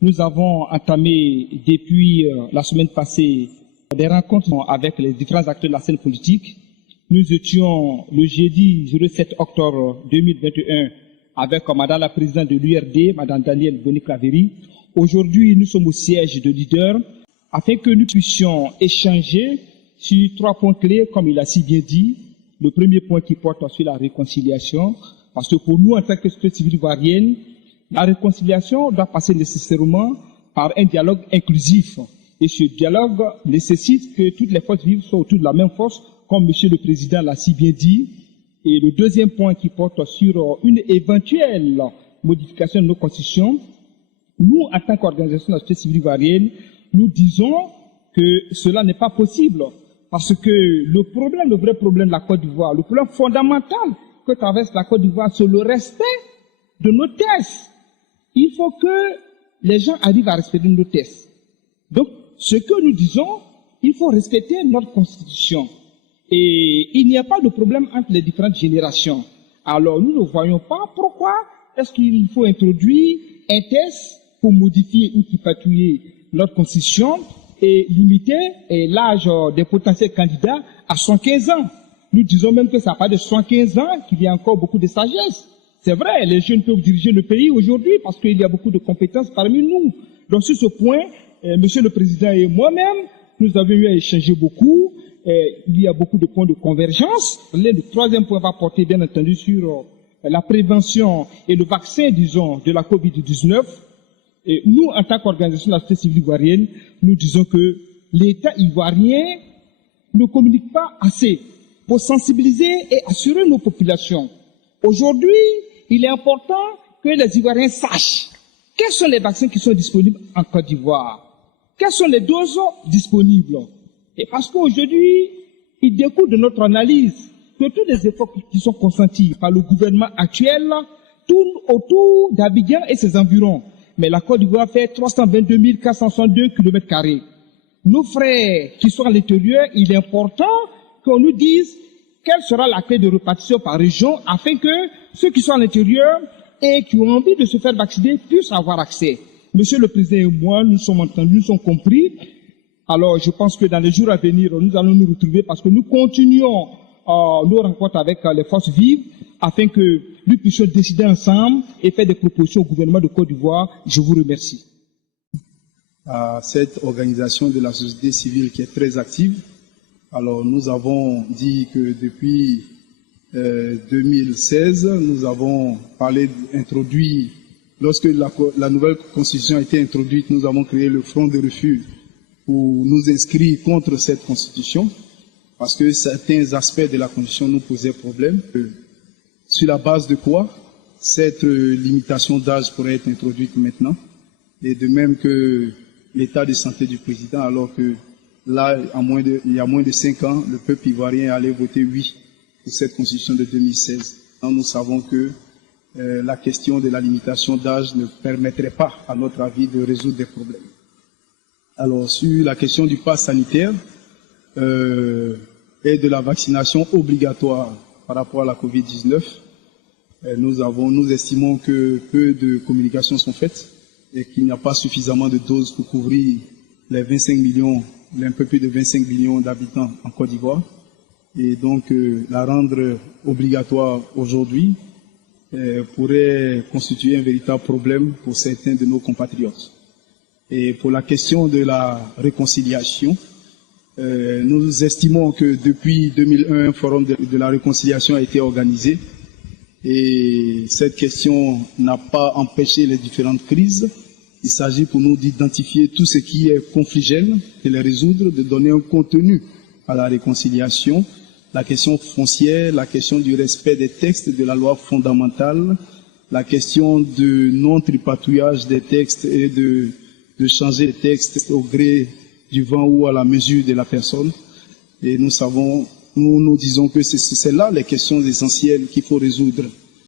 Nous avons entamé depuis la semaine passée des rencontres avec les différents acteurs de la scène politique. Nous étions le jeudi 07 octobre 2021 avec Madame la présidente de l'URD, Madame Danielle Boni-Claveri. Aujourd'hui, nous sommes au siège de leader afin que nous puissions échanger sur 3 points clés, comme il a si bien dit. Le premier point qui porte sur la réconciliation, parce que pour nous, en tant que société civile ivoirienne, la réconciliation doit passer nécessairement par un dialogue inclusif. Et ce dialogue nécessite que toutes les forces vives soient autour de la même force, comme M. le Président l'a si bien dit. Et le deuxième point qui porte sur une éventuelle modification de nos constitutions, nous, en tant qu'organisation de la société civile ivoirienne, nous disons que cela n'est pas possible. Parce que le vrai problème de la Côte d'Ivoire, le problème fondamental que traverse la Côte d'Ivoire, c'est le respect de nos textes. Il faut que les gens arrivent à respecter nos textes. Donc, ce que nous disons, il faut respecter notre constitution. Et il n'y a pas de problème entre les différentes générations. Alors, nous ne voyons pas pourquoi est-ce qu'il faut introduire un test pour modifier ou tripatouiller notre constitution et limiter l'âge des potentiels candidats à 75 ans. Nous disons même que ça n'a pas de 75 ans, qu'il y a encore beaucoup de sagesse. C'est vrai, les jeunes peuvent diriger le pays aujourd'hui parce qu'il y a beaucoup de compétences parmi nous. Donc sur ce point, Monsieur le Président et moi-même, nous avons eu à échanger beaucoup. Il y a beaucoup de points de convergence. Le troisième point va porter bien entendu sur la prévention et le vaccin, disons, de la COVID-19. Et nous, en tant qu'organisation de la société civile ivoirienne, nous disons que l'État ivoirien ne communique pas assez pour sensibiliser et assurer nos populations. Aujourd'hui, il est important que les Ivoiriens sachent quels sont les vaccins qui sont disponibles en Côte d'Ivoire, quelles sont les doses disponibles. Et parce qu'aujourd'hui, il découle de notre analyse que tous les efforts qui sont consentis par le gouvernement actuel tournent autour d'Abidjan et ses environs. Mais la Côte d'Ivoire fait 322 462 km². Nos frères qui sont à l'intérieur, il est important qu'on nous dise quelle sera la clé de répartition par région afin que ceux qui sont à l'intérieur et qui ont envie de se faire vacciner puissent avoir accès. Monsieur le Président et moi, nous sommes entendus, nous sommes compris. Alors, je pense que dans les jours à venir, nous allons nous retrouver parce que nous continuons nos rencontres avec les forces vives afin que nous puissions décider ensemble et faire des propositions au gouvernement de Côte d'Ivoire. Je vous remercie. À cette organisation de la société civile qui est très active, alors nous avons dit que depuis 2016, nous avons introduit, lorsque la nouvelle constitution a été introduite, nous avons créé le front de refus pour nous inscrire contre cette constitution, parce que certains aspects de la constitution nous posaient problème. Sur la base de quoi cette limitation d'âge pourrait être introduite maintenant, et de même que l'état de santé du président, alors que là, il y a moins de 5 ans, le peuple ivoirien allait voter oui pour cette constitution de 2016. Donc, nous savons que la question de la limitation d'âge ne permettrait pas, à notre avis, de résoudre des problèmes. Alors, sur la question du pass sanitaire et de la vaccination obligatoire par rapport à la COVID-19, nous estimons que peu de communications sont faites et qu'il n'y a pas suffisamment de doses pour couvrir les 25 millions, un peu plus de 25 millions d'habitants en Côte d'Ivoire. Et donc, la rendre obligatoire aujourd'hui pourrait constituer un véritable problème pour certains de nos compatriotes. Et pour la question de la réconciliation, nous estimons que depuis 2001, un forum de la réconciliation a été organisé et cette question n'a pas empêché les différentes crises. Il s'agit pour nous d'identifier tout ce qui est confligène, de les résoudre, de donner un contenu à la réconciliation, la question foncière, la question du respect des textes de la loi fondamentale, la question de non-tripatouillage des textes et de changer les textes au gré du vent ou à la mesure de la personne. Et nous disons que c'est là les questions essentielles qu'il faut résoudre